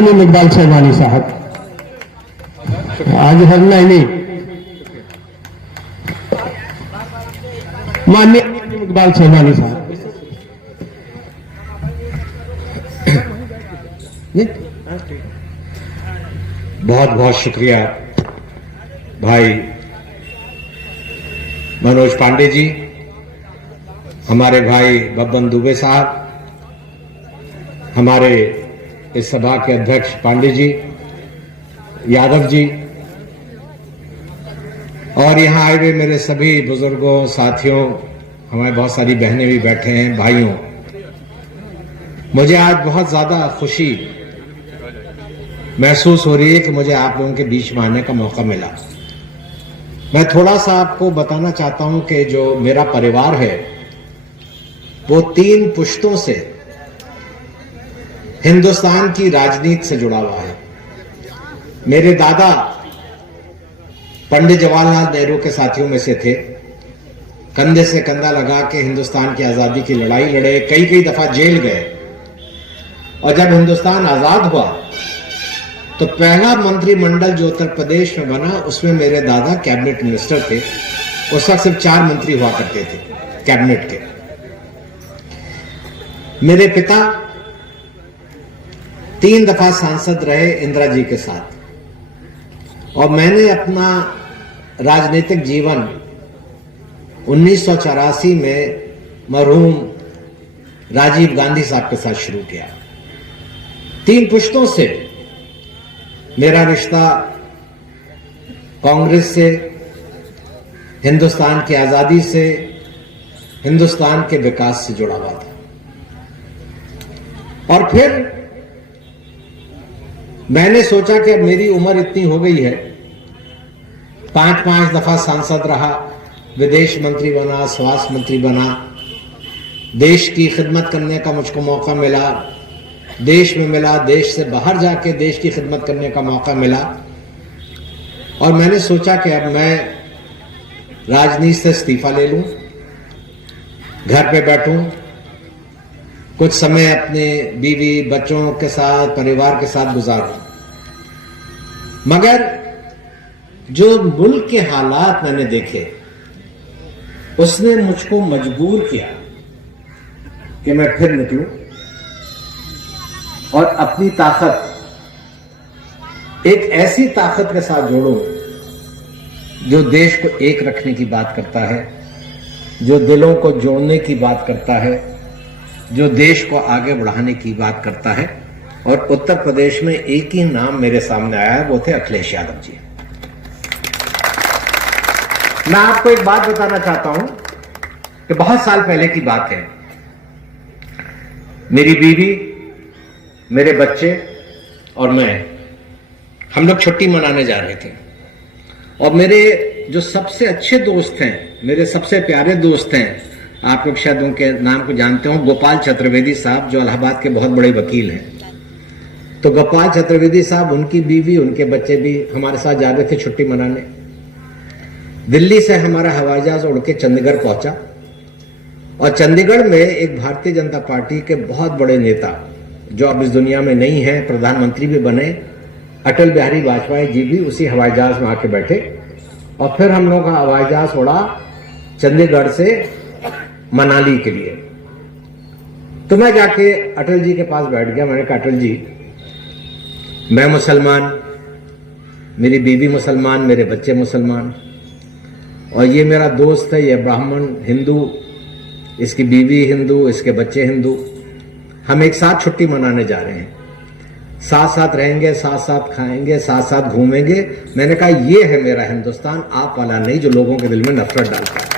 सलीम इकबाल शहबानी साहब आज हम नहीं माननीय इकबाल शहबानी साहब। बहुत बहुत शुक्रिया भाई मनोज पांडे जी, हमारे भाई बब्बन दुबे साहब, हमारे इस सभा के अध्यक्ष पांडे जी, यादव जी, और यहाँ आए हुए मेरे सभी बुजुर्गों, साथियों, हमारे बहुत सारी बहनें भी बैठे हैं, भाइयों, मुझे आज बहुत ज्यादा खुशी महसूस हो रही है कि मुझे आप लोगों के बीच में आने का मौका मिला। मैं थोड़ा सा आपको बताना चाहता हूं कि जो मेरा परिवार है वो 3 पुश्तों से हिंदुस्तान की राजनीति से जुड़ा हुआ है। मेरे दादा पंडित जवाहरलाल नेहरू के साथियों में से थे, कंधे से कंधा लगा के हिंदुस्तान की आजादी की लड़ाई लड़े, कई कई दफा जेल गए, और जब हिंदुस्तान आजाद हुआ तो पहला मंत्रिमंडल जो उत्तर प्रदेश में बना उसमें मेरे दादा कैबिनेट मिनिस्टर थे। उस वक्त सिर्फ 4 मंत्री हुआ करते थे कैबिनेट के। मेरे पिता 3 दफा सांसद रहे इंदिरा जी के साथ, और मैंने अपना राजनीतिक जीवन 1984 में मरहूम राजीव गांधी साहब के साथ शुरू किया। 3 पुश्तों से मेरा रिश्ता कांग्रेस से, हिंदुस्तान की आजादी से, हिंदुस्तान के विकास से जुड़ा हुआ था। और फिर मैंने सोचा कि अब मेरी उम्र इतनी हो गई है, 5 दफा सांसद रहा, विदेश मंत्री बना, स्वास्थ्य मंत्री बना, देश की खिदमत करने का मुझको मौका मिला, देश में मिला, देश से बाहर जाके देश की खिदमत करने का मौका मिला, और मैंने सोचा कि अब मैं राजनीति से इस्तीफा ले लूं, घर पे बैठूं, कुछ समय अपने बीवी बच्चों के साथ, परिवार के साथ गुजारूं। मगर जो मुल्क के हालात मैंने देखे उसने मुझको मजबूर किया कि मैं फिर निकलूं और अपनी ताकत एक ऐसी ताकत के साथ जोड़ूं जो देश को एक रखने की बात करता है, जो दिलों को जोड़ने की बात करता है, जो देश को आगे बढ़ाने की बात करता है। और उत्तर प्रदेश में एक ही नाम मेरे सामने आया है, वो थे अखिलेश यादव जी। मैं आपको एक बात बताना चाहता हूं कि बहुत साल पहले की बात है, मेरी बीवी, मेरे बच्चे और मैं, हम लोग छुट्टी मनाने जा रहे थे, और मेरे जो सबसे अच्छे दोस्त हैं, मेरे सबसे प्यारे दोस्त हैं, आप लोग शायद उनके नाम को जानते हो, गोपाल चतुर्वेदी साहब, जो इलाहाबाद के बहुत बड़े वकील हैं। तो गोपाल चतुर्वेदी साहब, उनकी बीवी, उनके बच्चे भी हमारे साथ जा रहे थे छुट्टी मनाने। दिल्ली से हमारा हवाई जहाज उड़ के चंडीगढ़ पहुंचा, और चंडीगढ़ में एक भारतीय जनता पार्टी के बहुत बड़े नेता, जो अब इस दुनिया में नहीं है, प्रधानमंत्री भी बने, अटल बिहारी वाजपेयी जी भी उसी हवाई जहाज में आके बैठे, और फिर हम लोग का हवाई जहाज उड़ा चंडीगढ़ से मनाली के लिए। तो मैं जाके अटल जी के पास बैठ गया। मैंने कहा, अटल जी, मैं मुसलमान, मेरी बीवी मुसलमान, मेरे बच्चे मुसलमान, और ये मेरा दोस्त है, ये ब्राह्मण हिंदू, इसकी बीवी हिंदू, इसके बच्चे हिंदू, हम एक साथ छुट्टी मनाने जा रहे हैं, साथ साथ रहेंगे, साथ साथ खाएंगे, साथ साथ घूमेंगे। मैंने कहा, ये है मेरा हिंदुस्तान, आप वाला नहीं जो लोगों के दिल में नफरत डालता है।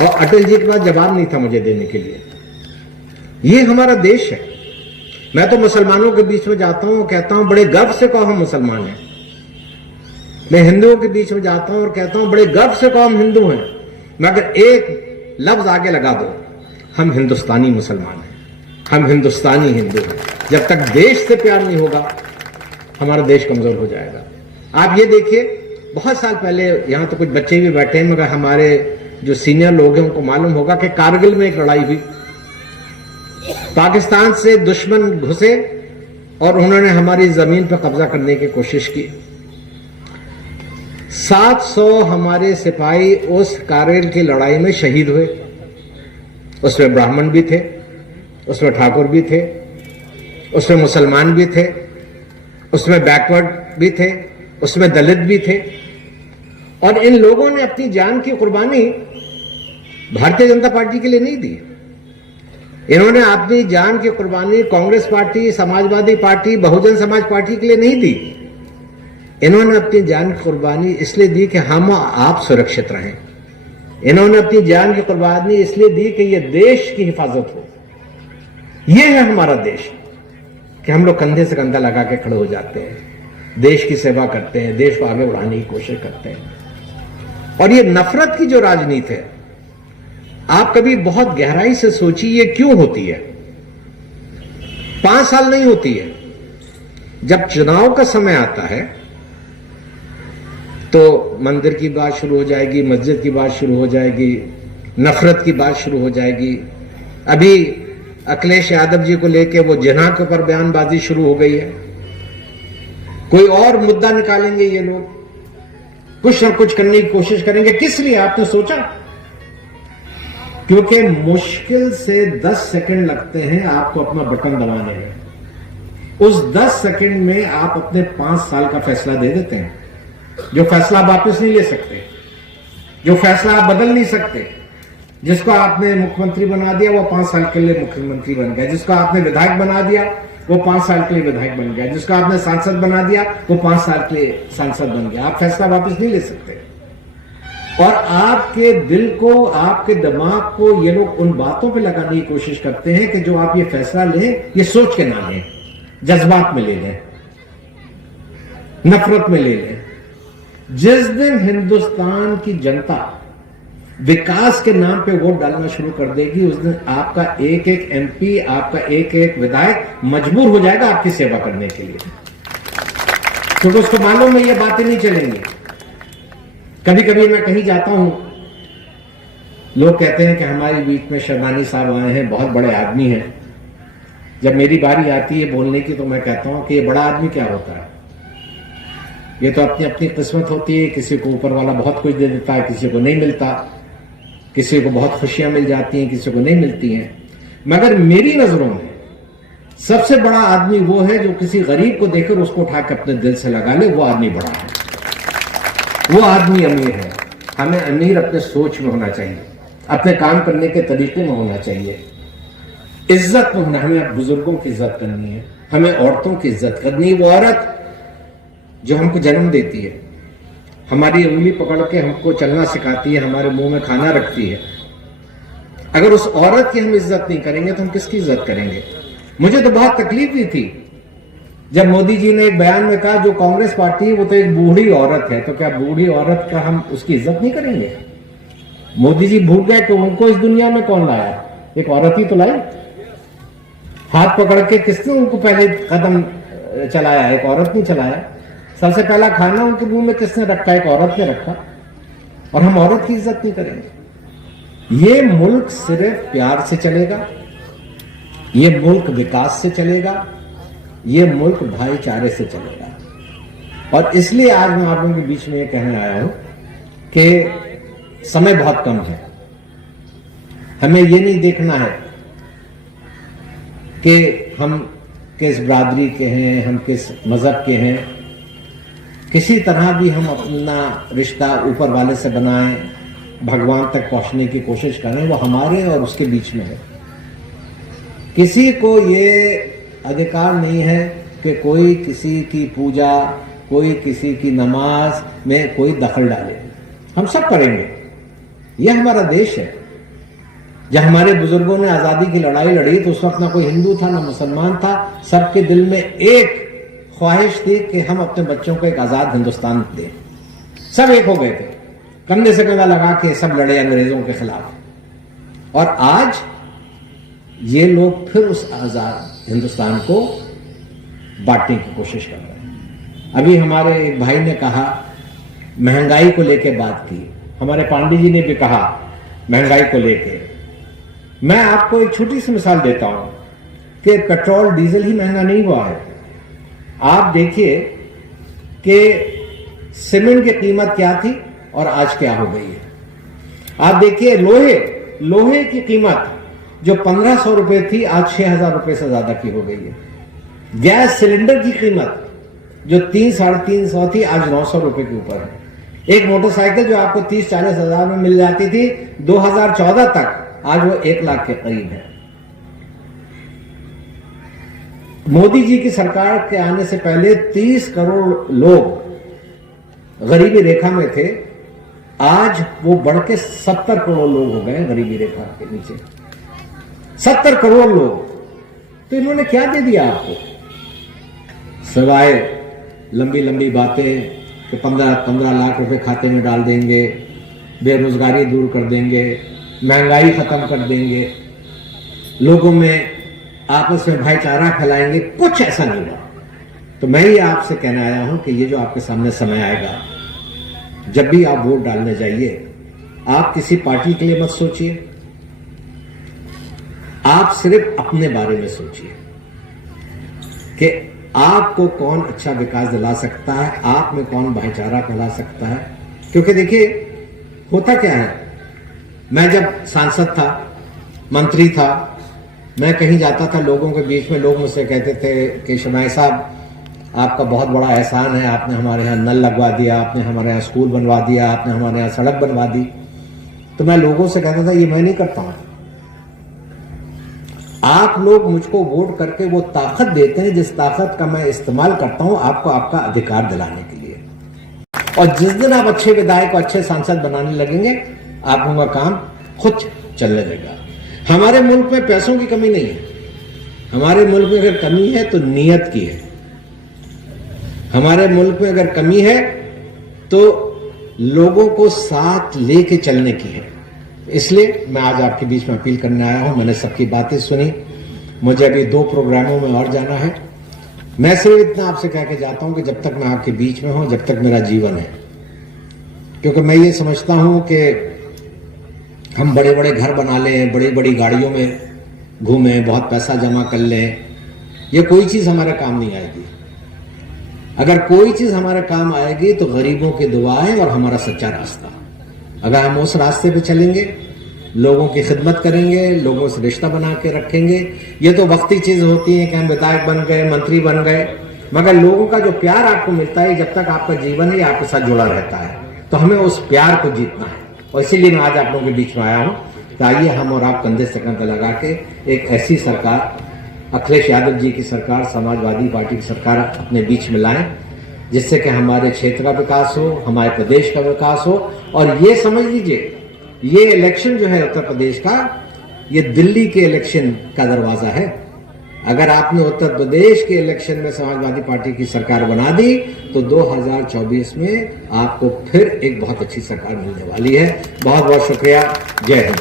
और अटल जी के पास जवाब नहीं था मुझे देने के लिए। ये हमारा देश है। मैं तो मुसलमानों के बीच में जाता हूं, कहता हूं बड़े गर्व से कहो हम मुसलमान हैं। मैं हिंदुओं के बीच में जाता हूं और कहता हूं बड़े गर्व से कहो हम हिंदू हैं, मगर एक लफ्ज आगे लगा दो, हम हिंदुस्तानी मुसलमान हैं, हम हिंदुस्तानी हिंदू हैं। जब तक देश से प्यार नहीं होगा, हमारा देश कमजोर हो जाएगा। आप ये देखिए, बहुत साल पहले, यहां तो कुछ बच्चे भी बैठे हैं, मगर हमारे जो सीनियर लोग हैं उनको मालूम होगा कि कारगिल में एक लड़ाई हुई, पाकिस्तान से दुश्मन घुसे और उन्होंने हमारी जमीन पर कब्जा करने की कोशिश की। 700 हमारे सिपाही उस कारगिल की लड़ाई में शहीद हुए। उसमें ब्राह्मण भी थे, उसमें ठाकुर भी थे, उसमें मुसलमान भी थे, उसमें बैकवर्ड भी थे, उसमें दलित भी थे। और इन लोगों ने अपनी जान की कुर्बानी भारतीय जनता पार्टी के लिए नहीं दी। इन्होंने अपनी जान की कुर्बानी Congress party, Samajwadi party, Bahujan Samaj party के लिए नहीं दी। इन्होंने अपनी जान की कुर्बानी इसलिए दी कि हम आप सुरक्षित रहें। इन्होंने अपनी जान की कुर्बानी इसलिए दी कि यह देश की हिफाजत हो। यह है हमारा देश कि हम लोग कंधे से कंधा लगा के खड़े हो जाते हैं, देश की सेवा करते हैं, देश को आगे बढ़ाने की कोशिश करते हैं। और ये नफरत की जो राजनीति है, आप कभी बहुत गहराई से सोचिए ये क्यों होती है। 5 साल नहीं होती है। जब चुनाव का समय आता है तो मंदिर की बात शुरू हो जाएगी, मस्जिद की बात शुरू हो जाएगी, नफरत की बात शुरू हो जाएगी। अभी अखिलेश यादव जी को लेके वो जिन्ना के ऊपर बयानबाजी शुरू हो गई है। कोई और मुद्दा निकालेंगे ये लोग, कुछ ना कुछ करने की कोशिश करेंगे। किस लिए आपने सोचा? क्योंकि मुश्किल से 10 सेकंड लगते हैं आपको अपना बटन दबाने में। उस 10 सेकंड में आप अपने 5 साल का फैसला दे देते हैं, जो फैसला आप वापस नहीं ले सकते, जो फैसला आप बदल नहीं सकते। जिसको आपने मुख्यमंत्री बना दिया वो 5 साल के लिए मुख्यमंत्री बन गया, जिसको आपने विधायक बना दिया वो 5 साल के लिए विधायक बन गया, जिसको आपने सांसद बना दिया वो 5 साल के लिए सांसद बन गया। आप फैसला वापस नहीं ले सकते। और आपके दिल को, आपके दिमाग को ये लोग उन बातों पे लगाने की कोशिश करते हैं कि जो आप ये फैसला लें ये सोच के ना लें, जज्बात में ले लें, नफरत में ले लें। जिस दिन हिंदुस्तान की जनता विकास के नाम पे वोट डालना शुरू कर देगी, उस दिन आपका एक एक एमपी, आपका एक एक विधायक मजबूर हो जाएगा आपकी सेवा करने के लिए, क्योंकि उसको मालूम है ये बातें नहीं चलेंगी। कभी कभी मैं कहीं जाता हूं, लोग कहते हैं कि हमारे बीच में शर्मानी साहब आए हैं, बहुत बड़े आदमी हैं। जब मेरी बारी आती है बोलने की तो मैं कहता हूं कि ये बड़ा आदमी क्या होता है, ये तो अपनी अपनी किस्मत होती है। किसी को ऊपर वाला बहुत कुछ दे देता है, किसी को नहीं मिलता, किसी को बहुत खुशियां मिल जाती हैं, किसी को नहीं मिलती हैं। मगर मेरी नजरों में सबसे बड़ा आदमी वो है जो किसी गरीब को देखकर उसको उठाकर अपने दिल से लगा ले, वो आदमी बड़ा है, वो आदमी अमीर है। हमें अमीर अपने सोच में होना चाहिए, अपने काम करने के तरीके में होना चाहिए, इज्जत में होना। हमें बुजुर्गों की इज्जत करनी है, हमें औरतों की इज्जत करनी है। वो औरत जो हमको जन्म देती है, हमारी उंगली पकड़ के हमको चलना सिखाती है, हमारे मुंह में खाना रखती है, अगर उस औरत की हम इज्जत नहीं करेंगे तो हम किसकी इज्जत करेंगे? मुझे तो बहुत तकलीफ हुई थी जब मोदी जी ने एक बयान में कहा जो कांग्रेस पार्टी है वो तो एक बूढ़ी औरत है, तो क्या बूढ़ी औरत का हम उसकी इज्जत नहीं करेंगे? मोदी जी भूल गए कि उनको इस दुनिया में कौन लाया? एक औरत ही तो लाई। हाथ पकड़ के किसने उनको पहले कदम चलाया? एक औरत ने चलाया। सबसे पहला खाना उनके मुंह में किसने रखा? एक औरत ने रखा। और हम औरत की इज्जत नहीं करेंगे। ये मुल्क सिर्फ प्यार से चलेगा, ये मुल्क विकास से चलेगा, ये मुल्क भाईचारे से चलेगा। और इसलिए आज मैं आप लोगों के बीच में ये कहने आया हूं कि समय बहुत कम है। हमें ये नहीं देखना है कि हम किस बिरादरी के हैं, हम किस मजहब के हैं। किसी तरह भी हम अपना रिश्ता ऊपर वाले से बनाएं, भगवान तक पहुंचने की कोशिश करें, वो हमारे और उसके बीच में है। किसी को ये अधिकार नहीं है कि कोई किसी की पूजा, कोई किसी की नमाज में कोई दखल डाले। हम सब करेंगे, यह हमारा देश है। जब हमारे बुजुर्गों ने आजादी की लड़ाई लड़ी तो उस वक्त ना कोई हिंदू था ना मुसलमान था, सबके दिल में एक ख्वाहिश थी कि हम अपने बच्चों को एक आजाद हिंदुस्तान दें। सब एक हो गए थे, कंधे से कंधा लगा के सब लड़े अंग्रेजों के खिलाफ। और आज ये लोग फिर उस आजाद हिंदुस्तान को बांटने की कोशिश कर रहे हैं। अभी हमारे एक भाई ने कहा, महंगाई को लेके बात की, हमारे पांडे जी ने भी कहा महंगाई को लेके। मैं आपको एक छोटी सी मिसाल देता हूं कि पेट्रोल डीजल ही महंगा नहीं हुआ है, आप देखिए कि सीमेंट की कीमत क्या थी और आज क्या हो गई है। आप देखिए लोहे की कीमत जो 1500 रुपए थी आज 6000 रुपए से ज्यादा की हो गई है। गैस सिलेंडर की कीमत जो 300-350 थी आज 900 रुपए के ऊपर है। एक मोटरसाइकिल जो आपको 30-40 हजार में मिल जाती थी 2014 तक, आज वो 1 लाख के करीब है। मोदी जी की सरकार के आने से पहले 30 करोड़ लोग गरीबी रेखा में थे, आज वो बढ़ के 70 करोड़ लोग हो गए गरीबी रेखा के नीचे। 70 करोड़ लोग। तो इन्होंने क्या दे दिया आपको, सिवाय लंबी लंबी बातें कि 15 लाख रुपए खाते में डाल देंगे, बेरोजगारी दूर कर देंगे, महंगाई खत्म कर देंगे, लोगों में आपस में भाईचारा फैलाएंगे। कुछ ऐसा नहीं हुआ। तो मैं ये आपसे कहने आया हूं कि ये जो आपके सामने समय आएगा, जब भी आप वोट डालने जाइए, आप किसी पार्टी के लिए मत सोचिए, आप सिर्फ अपने बारे में सोचिए कि आपको कौन अच्छा विकास दिला सकता है, आप में कौन भाईचारा फैला सकता है। क्योंकि देखिए होता क्या है, मैं जब सांसद था, मंत्री था, मैं कहीं जाता था लोगों के बीच में, लोग मुझसे कहते थे कि शमाई साहब आपका बहुत बड़ा एहसान है, आपने हमारे यहाँ नल लगवा दिया, आपने हमारे यहाँ स्कूल बनवा दिया, आपने हमारे यहाँ सड़क बनवा दी। तो मैं लोगों से कहता था ये मैं नहीं करता हूं, आप लोग मुझको वोट करके वो ताकत देते हैं जिस ताकत का मैं इस्तेमाल करता हूं आपको आपका अधिकार दिलाने के लिए। और जिस दिन आप अच्छे विधायक को अच्छे सांसद बनाने लगेंगे, आपका काम खुद चलने लगेगा। हमारे मुल्क में पैसों की कमी नहीं है, हमारे मुल्क में अगर कमी है तो नीयत की है। हमारे मुल्क में अगर कमी है तो लोगों को साथ लेके चलने की है। इसलिए मैं आज आपके बीच में अपील करने आया हूं। मैंने सबकी बातें सुनी, मुझे अभी 2 प्रोग्रामों में और जाना है। मैं सिर्फ इतना आपसे कह के जाता हूं कि जब तक मैं आपके बीच में हूं, जब तक मेरा जीवन है। क्योंकि मैं ये समझता हूं कि हम बड़े बड़े घर बना लें, बड़ी बड़ी गाड़ियों में घूमें, बहुत पैसा जमा कर लें, ये कोई चीज हमारे काम नहीं आएगी। अगर कोई चीज हमारे काम आएगी तो गरीबों की दुआएं और हमारा सच्चा रास्ता। अगर हम उस रास्ते पे चलेंगे, लोगों की खिदमत करेंगे, लोगों से रिश्ता बना के रखेंगे। ये तो वक्ती चीज होती है कि हम विधायक बन गए, मंत्री बन गए, मगर लोगों का जो प्यार आपको मिलता है, जब तक आपका जीवन है, आपके साथ जुड़ा रहता है। तो हमें उस प्यार को जीतना है, और इसीलिए मैं आज आप लोगों के बीच में आया हूं। तो आइए हम और आप कंधे से कंधा लगा के एक ऐसी सरकार, अखिलेश यादव जी की सरकार, समाजवादी पार्टी की सरकार अपने बीच में लाएं, जिससे कि हमारे क्षेत्र का विकास हो, हमारे प्रदेश का विकास हो। और ये समझ लीजिए, ये इलेक्शन जो है उत्तर प्रदेश का, ये दिल्ली के इलेक्शन का दरवाजा है। अगर आपने उत्तर प्रदेश के इलेक्शन में समाजवादी पार्टी की सरकार बना दी तो 2024 में आपको फिर एक बहुत अच्छी सरकार मिलने वाली है। बहुत बहुत शुक्रिया। जय हिंद।